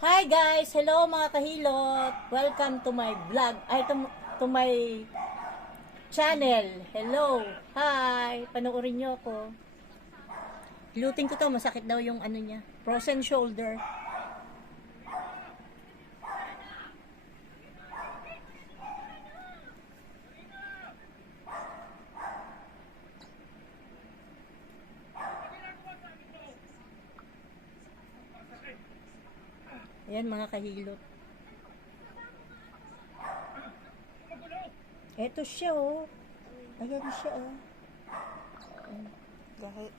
Hi guys! Hello mga kahilot! Welcome to my vlog, ay to, to my channel. Hello! Hi! Panoorin nyo ako. Hilutin ko to, masakit daw yung ano niya. Frozen shoulder. Ayan mga kahilot. Eto siya oh. Ayan siya oh. Dahil.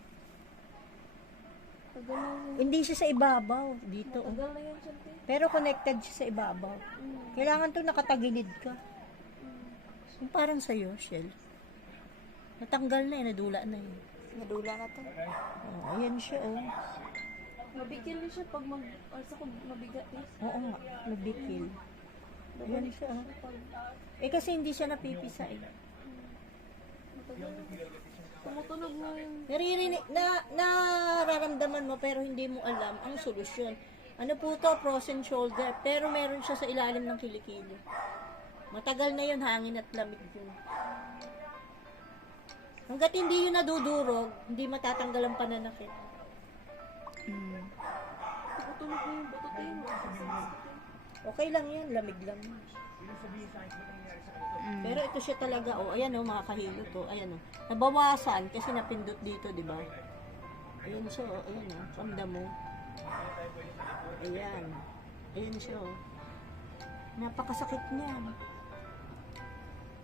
Hindi siya sa ibabaw. Dito oh. Pero connected siya sa ibabaw. Kailangan to nakatagilid ka. Yung parang sa'yo, Shell. Natanggal na eh, nadula na eh. nadula na to. Oh, ayan siya oh. Mabikil din siya pag mag... Alsa ko mabigat eh. Oo nga. Ayan Babalik siya Eh kasi hindi siya napipisa eh. matagal. Tumutunog na yung... Naririnig, na, nararamdaman mo pero hindi mo alam ang solusyon. Ano po to, frozen shoulder, pero meron siya sa ilalim ng kilikili. Matagal na yun, hangin at lamig yun. Hanggat hindi yun nadudurog, hindi matatanggal ang pananakit. Tumutunog na yung butot eh. Okay lang yan, lamig lang. Mm. Pero ito siya talaga, oh, ayan oh, mga kahilo to, ayan oh. Nabawasan kasi napindot dito, di ba? Ayan siya, oh, ayan oh, ramdam mo. Ayan. Ayan siya, oh. Napakasakit niyan.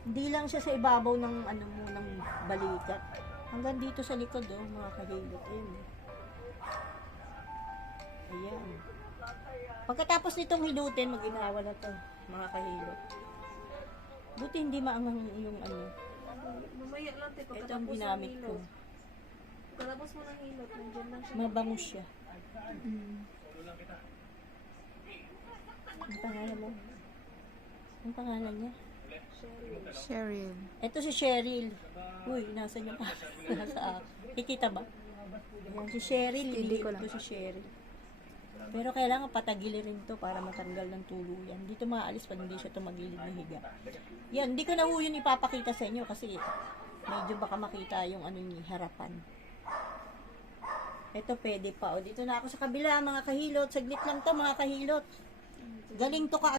Hindi lang siya sa ibabaw ng ano mo, ng balikat. Hanggang dito sa likod, oh, mga kahilo. Ayan. oh. Ayan. Pagkatapos nitong hilutin, mag-inawa na to, mga kahilo. Buti hindi maangang yung ano. Mamaya lang tayo Ito ang ginamit ko. Pagkatapos mo ng hilot, nandyan lang siya. Mabango siya. Mm. Ang pangalan mo? Ang pangalan niya? Cheryl. Ito si Cheryl. Uy, nasa niya pa. nasa akin. Kikita ba? Ayan, si Cheryl. Hindi ko lang. si Cheryl. Pero kailangan patagili rin to para matanggal ng tuluyan. Dito maalis pag hindi siya tumagilid na higa. Yan, hindi ko na ho yun ipapakita sa inyo kasi medyo baka makita yung ano niya, harapan. Ito pwede pa. O, dito na ako sa kabila, mga kahilot. Saglit lang to, mga kahilot. Galing to ka